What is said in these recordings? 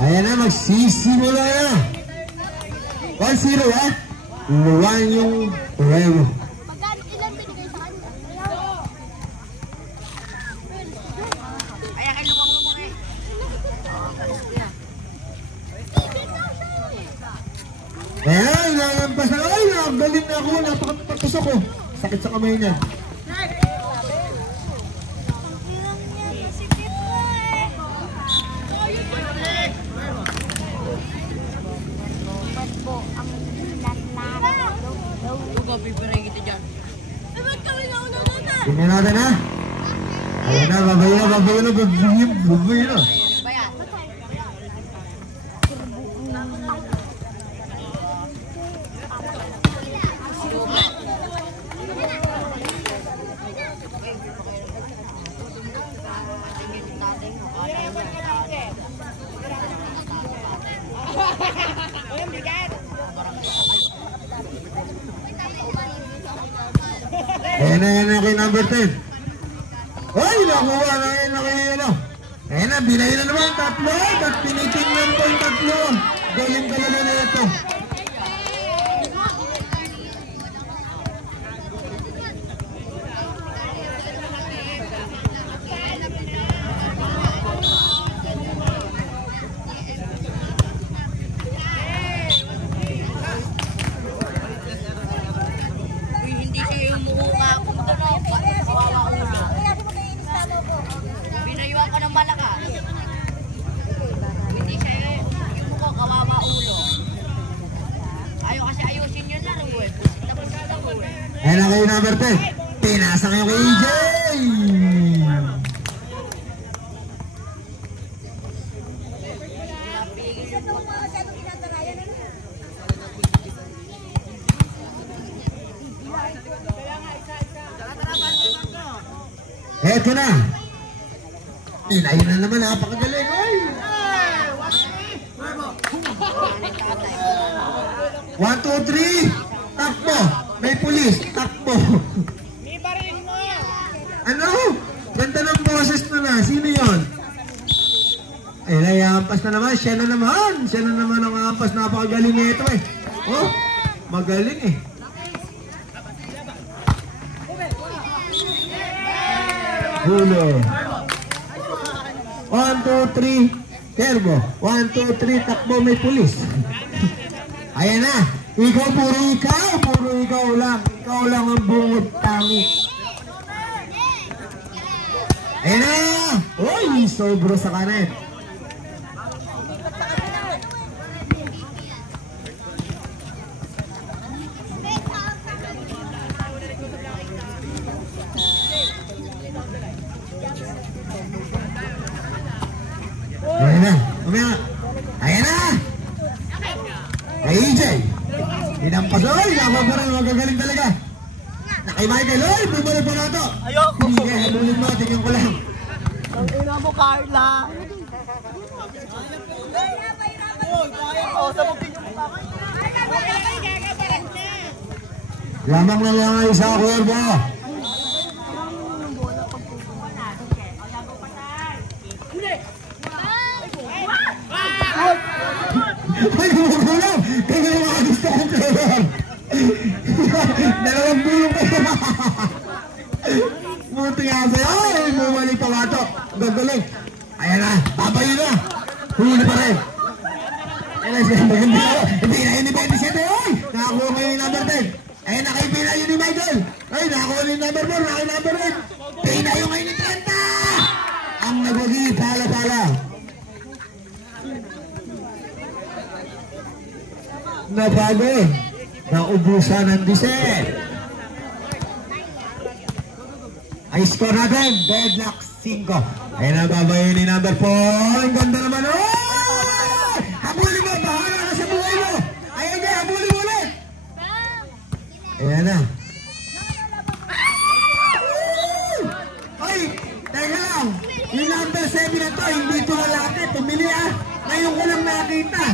Ayan na, magsisimula na. 1-0 ha. 1 yung Remo. Ilan binigay sa kanya? Ayan, kayo lupang mo rin. Ayan, nalampas na. Ay, nagaling na ako. Napakatusok ko. Sakit sa kamay niya. Tingnan natin ha. Ayan na, babayo na. Ayan na kay number 10. Ay, nakuha na yun na kay ano. Ayan na, binay na naman, tatlo. At pinitingnan ko yung tatlo. Galing talaga na ito. Ayan na kayo number 10. Pinasa kayo kay EJ. Eto na. Inayin na naman. Napakagaling. Ay! 1, 2, 3. Takbo. May pulis. Takbo. Ano? Ganda ng boses na. Sino yun? Ay, naiampas na naman. Siya na naman ang ampas. Napakagaling nito eh. Oh, magaling eh. Hulo. 1, 2, 3. Terbo. 1, 2, 3. Takbo, may pulis. Ayan na. Puro ikaw lang. Ikaw lang ang bungod tangit. Ayan na. Uy, sobro sa kanan. Ayan na. Ayan na. Ay, EJ. Inampas. Oy, napaparal. Magagaling talaga. Nakay Michael. Oy, bumalik pa na ito. Ayoko. Sige, halunin mo. Tingnan ko lang. Ang ina mo, Carla. Sabagin yung mukha ko. Lamang na lang ay sa Cuervo. Ay, gumugulang! Kaya nga mga gusto kong player! Dalawang bulong kayo! Buti nga sa'yo! Ay, bumalik pa nga ito! Gagaling! Ayan na! Babayo na! Huli pa rin! Ayan na! Maganda ako! Hindi na yun ni 27! Ay! Nakakuha kayo yung number 10! Ayan na kayo pina yun ni Michael! Ay! Nakakuha yung number 4! Nakakuha yung number 8! Pina yung kayo ni 30! Ang nagwagi! Pala! Nabago, naubusan ng diset. Ay score natin, deadlock 5. Ayan ang babayin ni number 4. Ang ganda naman. Oh! Habulin mo, bahala ka sa buhay mo. Ayan dyan, habulin mo ulit. Ayan na. Ay, teka lang. Yung number 7 na to, hindi ito malapit. Pumili ah. Ngayon ko lang nakita.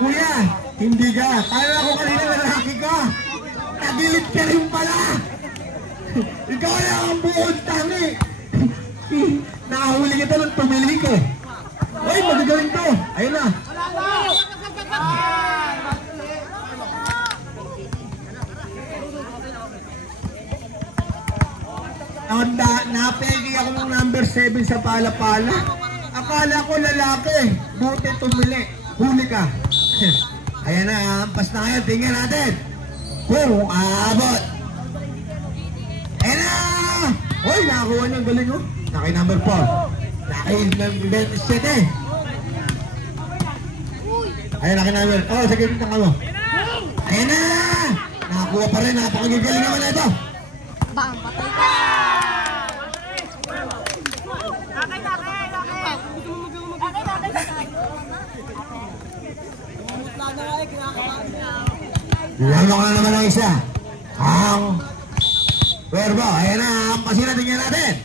Kuya, Hindi ka. Kala ko kanina lalaki ka. Nagilit ka rin pala. Ikaw na ang buong tangi. Nakahuli kita nung tumili ko. Uy, magagaling to. Ayun na. Napegi ako ng number 7 sa pala-pala. Akala ko lalaki. Buti tumili. Huli ka. Ayan na, ampas na ngayon. Tingnan natin. Kung aabot. Ayan na! Uy, nakakuha niyang galing oh. Naki number 4. Naki number 7. Ayan, naki number. Oh, sige, tingnan mo. Ayan na! Nakakuha pa rin. Napakagaling naman na ito. Bang, patay ka! Lalo ka na naman ang isa. Ang Verbo. Ayan na. Ang pasina tingnan natin.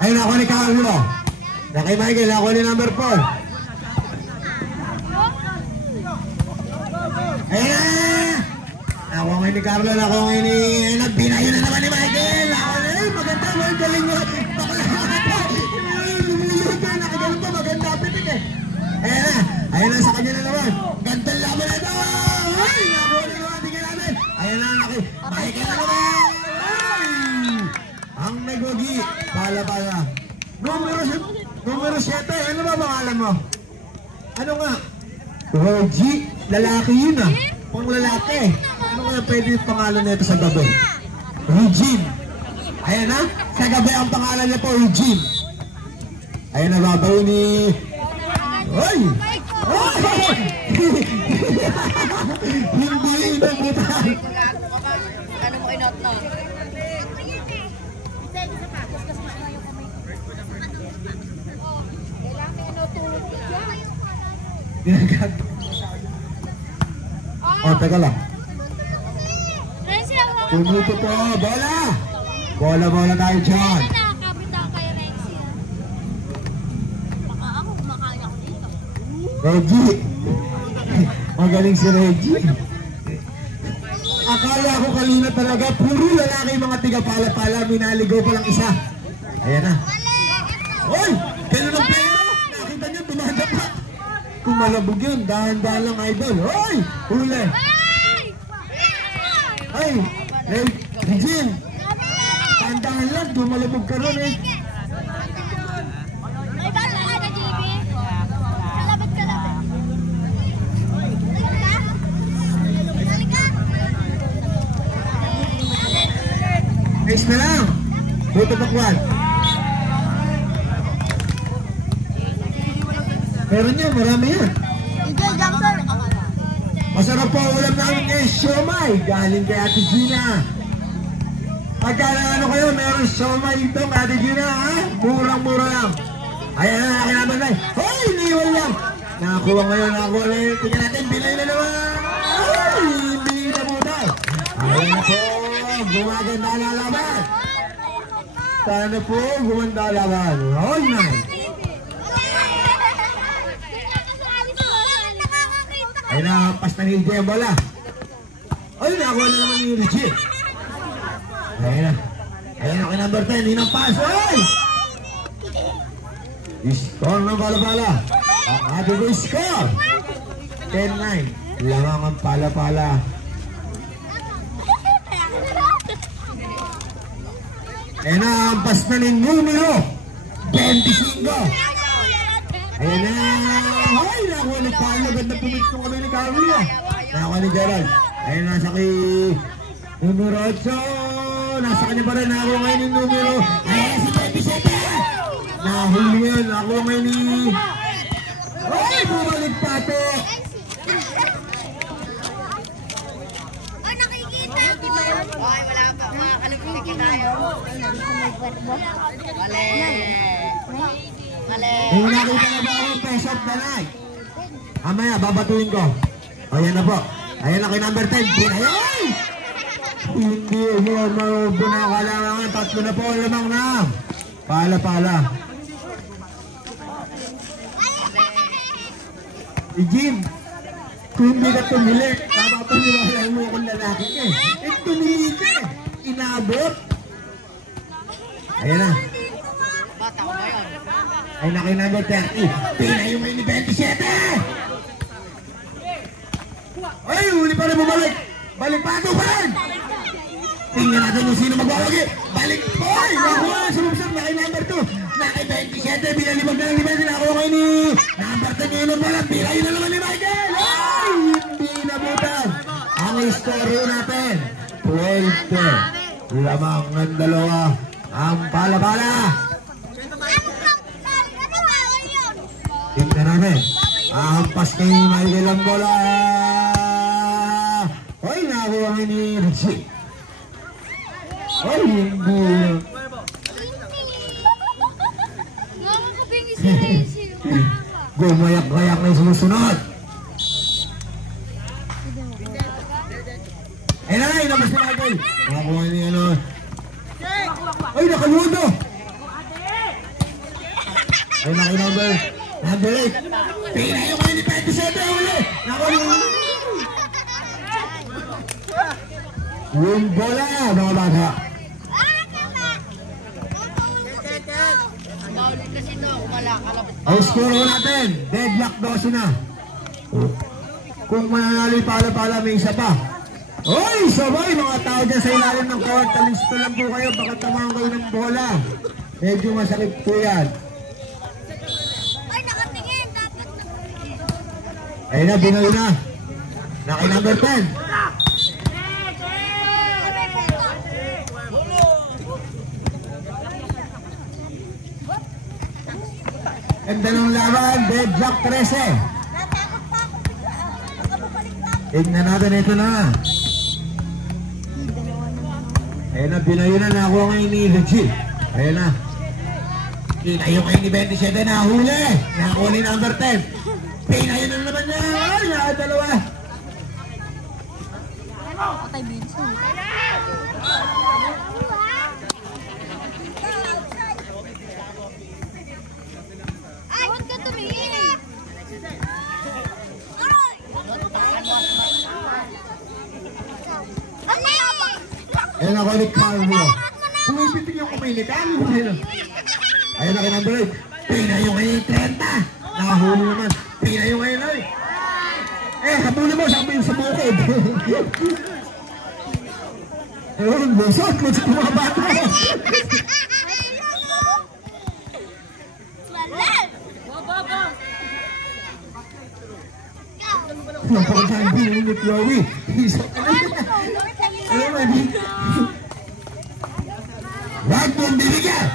Ayun ako ni Carlo. Na kay Michael. Ako ni number 4. Ayan na. Ako ngayon ni Carlo. Ako ngayon ni... Nagbinayo na naman ni Michael. Ako na. Maganda. Galing mo. Bakla. Nakagaling pa. Maganda. Pitik eh. Ayan na. Ayan na sa kanya na naman. Gandang laban na ito. Ay! Nakuha na naman. Tingnan natin. Ayan na. Michael na naman. Ay! Ang nagwagi. Pala. Numero 7. Ano ba pangalan mo? Ano nga? Reggie. Lalaki yun ah. Pang lalaki. Ano nga pwede yung pangalan nito sa gabi? Regine. Ayan na. Sa gabi ang pangalan niya po, Regine. Ayan na babaw ni... Oy! Oy! Hindi inabutan. Ano mo inot na? Ginagag. Oh, teka lang. Tumuto po. Bola! Bola tayo dyan. Reggie. Magaling si Reggie. Akala ko kanina talaga puro lalaki mga tiga-pala-pala. Minaligaw pa lang isa. Ayan na. Oy! Ganun ang pera. Nakita niyo, tumanda pa. Kumalabog yun. Dahan-dahan lang, idol. Oy! Huli. Ay! Regine! Dahan-dahan lang. Kumalabog ka ron eh. Ay, ba na ka, JB? Kalabot. Ace na lang. Buto pakwan. Meron yan, marami yan. DJ Jackson. Masarap po ang ulam namin ngayon, siomay. Galing kay Ate Gina. Pagka ano kayo, meron siomay ito, Ate Gina, ha? Murang-mura lang. Ayan na, nakinaban na. Hoy, iniwan lang. Nakakuha ngayon, nakakuha na yun. Tingnan natin, bilay na naman. Ay, hindi na muna. Ayan na po, gumaganda ang lalaban. Sana po, gumanda ang lalaban. All night. Ayun na, pas na ni DJ ang bola. Ayun, nakakuha na naman ni Richie. Ayun na. Ayun na, kay number 10, hinang pass. Ay! Score ng pala-pala. Ang ating ko score. 10-9. Lamang ang pala-pala. Ayun na, ang pas na ni numero 25. Ayan na! Ay, nakuha ni Carlo. Ganda pumitong kami ni Carlo. Nakuha ni Gerald. Ayan, nasa kay numero 8. Nasa kanya pa rin. Nakuha ngayon yung numero. Ayan, si 27. Nahuli yan. Nakuha ngayon ni... Ay, bumalik pa ito. Ay, nakikita ko. Ay, wala pa. Makakalipin kita tayo. Kung nakita na ba ako, face of the night? Mamaya, babatuin ko. O, yan na po. Ayan na kay number 10. Ay! Hindi mo maubo na kailangan. Tatlo na po lamang na. Pala. Jim, kung hindi ka tumili, mapapaniwala mo kung lalaki ka eh. Tumili ka eh. Inabot. Ayan na. Bata ko ba yun? Ay naki number 30. Pinayo mo ni 27. Ay, huli pa rin bumalik. Balik pa ito pa rin. Tingnan natin kung sino magwawagi. Balik po. Ay, nakuha. Sumubsab. Naki number 2. Naki 27. Binalibag na lang ni Benson. Nakuha kayo ni number 10. Ngayon wala. Pinayo na naman ni Michael. Ay, hindi nabutan. Ang istoryo natin. 12. Lamang ng dalawa. Ang pala-pala. Tingnan natin. Hampas kay Michael ang bola. Ay, nakuha kayo ni Richie. Ay, hindi. Gumayak-gayak na yung sumusunod. Ay na, inabas ni Michael. Nakakuha ni ano. Ay, nakaludo. Ay, nakinumber. Number 8. Pinayo kayo ni 27. Uli. Nakaludo. Yung bola, mga bata. Bawalin kasi ito. Wala, kalapit pa. Ang score natin, deadlock 12 na. Kung mananalo yung pala-pala, may isa pa. Oy, sabay mga tao dyan sa ilalim ng court. Talisto lang po kayo, baka tamaan kayo ng bola. Medyo masakit po yan. Ay, nakatingin. Dapat na. Ayun na, binoy na. Naki number 10. Ganda ng laban, deadlock 13. Tignan natin ito na. Ayun na, binayo na. Nakuha ngayon ni Richie. Ayun na. Pinayo kayo ni 27 na huli. Nakuha ni number 10. Pinayo na naman niya. Ay, nakadalawa. Patay Benson. Ay, huwag ka tumingin. Ayun ako ni Carlo. Pumipitig yung kumilitan. Ayun na kay number 8. Pinayo kayo yung 30. Nakahuli naman. Pinayo kayo na eh. Habulin mo. Sabi yung sa bukid. Ayun, lusot. Lusot yung mga bata. Napakasabi ni Chloe. Ayun na. Wag mong bibigyan.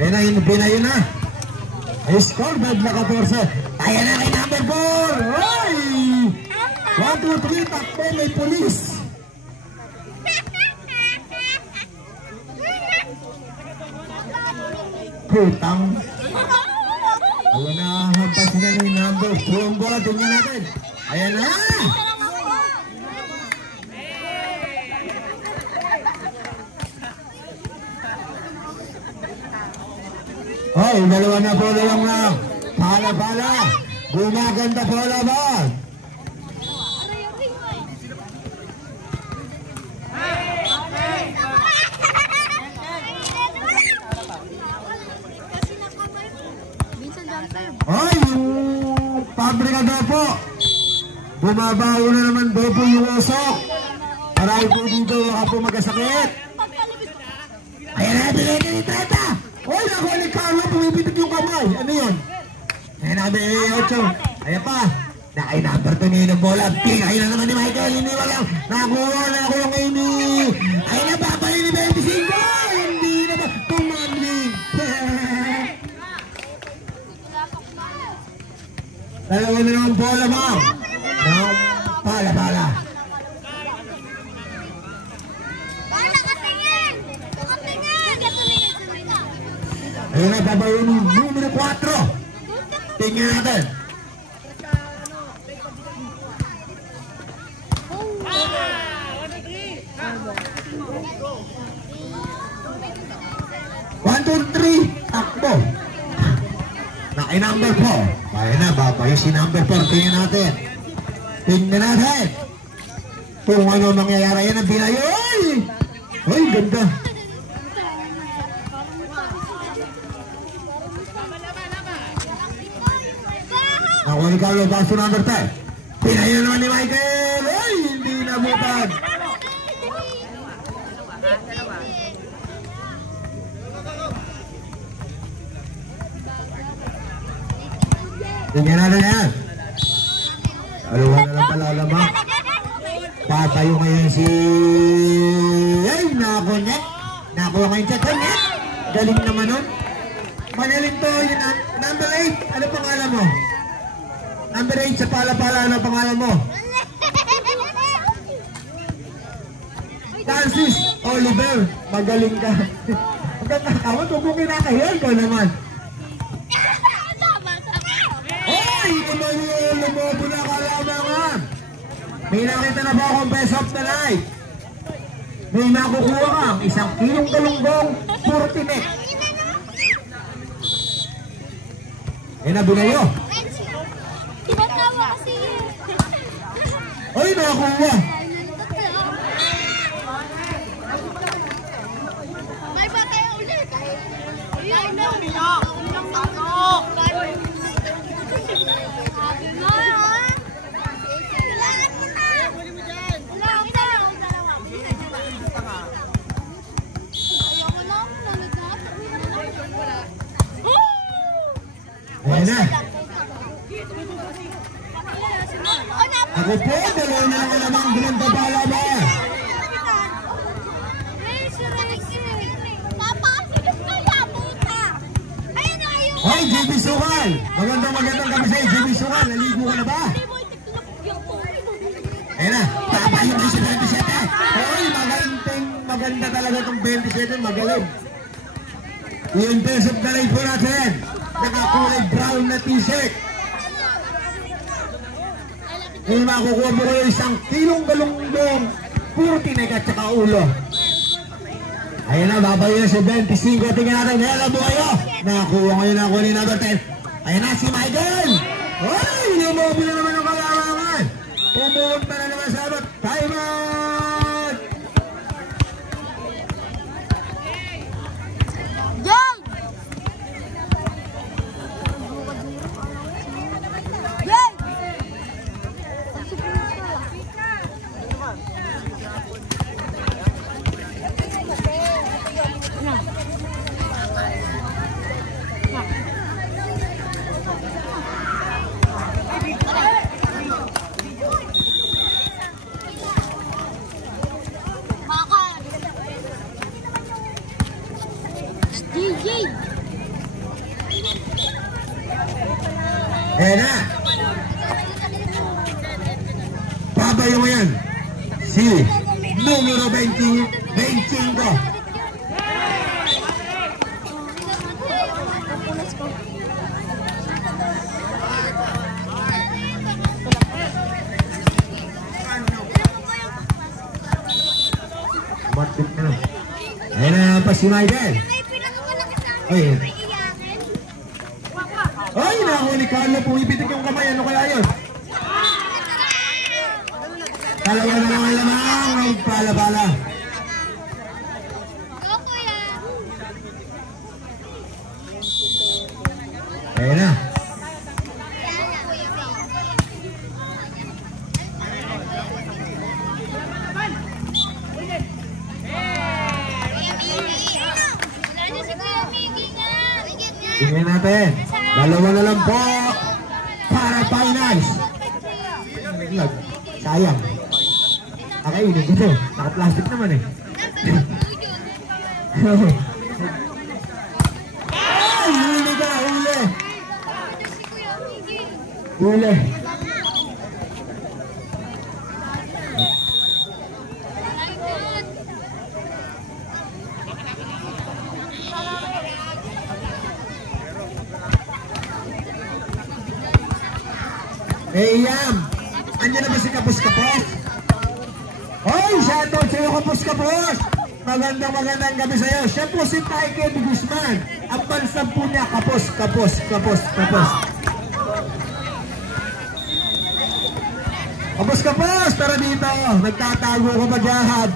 Ayun na, pinayo na. Ay, score, bad na 14. Kaya na kay number 4. Ay! 1, 2, 3, takbo, may pulis. Putang. Ayun na, hampas na ni number 2 ang bola. Tingnan natin. Ayan na. Ay, dalawa na po lang lang. Pala-pala. Gumaganda po laban. Ay, yung pabrika daw po. Bumabaho na naman daw po yung usok. Marami po dito baka po magkasakit. Ayan na, binigyan ni Tata. Hoy, ako ni Carlo, pumipitik yung kamay. Ano yun? Ayan na, may 8. Ayan pa. Nakay number 2 ngayon ng bola. Pinay na naman ni Michael. Hindi walang nakuha ngayon ni... Ayan na, babay ni 25. Hindi na ba? Tumamling. Dalawa na naman bola, ma'am. Ng pala-pala. Ayun na, babayin yung numero 4. Tingnan natin. One, two, three, takbo. Naki number 4. Kaya na, babayo si number 4. Tingnan natin. Tingnan natin. Kung ano mangyayari yan ang binayo. Ay, ganda. Nakuha ni Carlo, baso number 10. Pinayo naman ni Michael. Ay, hindi nabutan. Tingnan natin yan. Dalawa na lang palalamak. Tatayo ngayon si... Ay, nakuha. Nakuha ngayon siya. Kunyet. Galing naman nun. Maniling to yun. Number 8. Ano pangalan mo? Number 8 sa pala-pala. Ano pangalan mo? Francis Oliver. Magaling ka. Ang kakakawat. Huwag mo kinakahiyan ko naman. Ay! Lumobo na kalamangan. May nakita na ba akong best of the night? May makukuha kang 1 kilong galunggong 40 net. Eh, nabinayo. Tinatawa kasi yun. Ay, nakakuha. May batay ulit. Ay, no. Ulang pasok. Ayan na. Ako po, dalawa na lang namang bilang babala ba? Hoy, JB Sukal! Magandang kami sa'yo, JB Sukal. Naligo ka na ba? Ayan na, tama yung 27. Hoy, maganda talaga itong 27, magaling. Yung best of the night po natin. Nakakulay brown na t-shirt. Yung makukuha mo kayo 1 kilong galunggong puro tinig at saka ulo. Ayan na, babayo na si 25. Tingnan natin, hello mo kayo. Nakakuha ngayon ako ni number 10. Ayan na si Michael. Ay, lumobo na naman ang kalamangan. Pumunta na naman sa abot. Time out! Ayan na. Babayo mo yan. Si numero 25. Matik na. Ayan na pa si Michael. Ay, ay, nahuli Carlo, pumipitik yung kamay. Ano kaya yun? Dalawa na lang lamang. Magpala-pala. Ayan na. Tingnan natin. Dalawa na lang po para finals. Sayang. Nakainin ko. Naka-plastic naman eh. Ay, huli ka, huli. Huli. Yam. Andiyan na ba si Kapos-Kapos? Hoy, shoutout sa'yo Kapos-Kapos. Magandang gabi sa'yo. Siya po si Taike de Guzman. Ang bansang po niya, Kapos-Kapos. Kapos-Kapos, tara dito. Nagtatago ko pa dyan.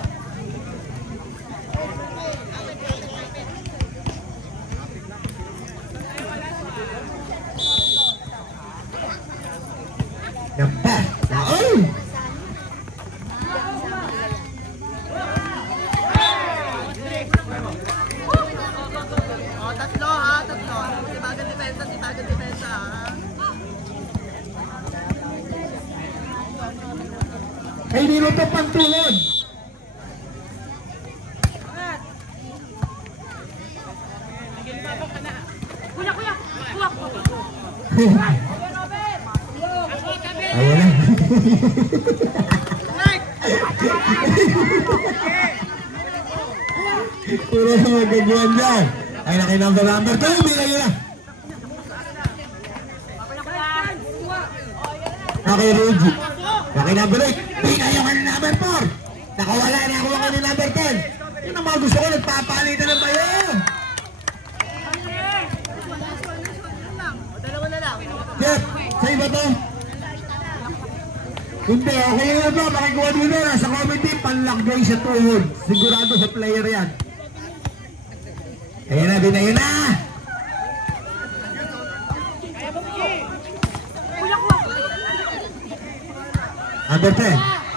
Yan pa. Ay! Tatlo ha, tatlo. Tibagan depensa ha. Ay, niluto pang tuhod. Ayan na. Puro na magagawan dyan. Ay, number 2. Bilay na. Okay, Reggie. Okay, number 8. Bilay yung number 4. Nakawala na ako lang number 10. Yun ang mga gusto ko. Nagpapalitan ng bayo. Jeff, sa iba to? Hindi, okay na ba? Makikuha dito na sa committee, panlakbay sa tuhod. Sigurado sa player yan. Ayan na, ayan na! Number 10.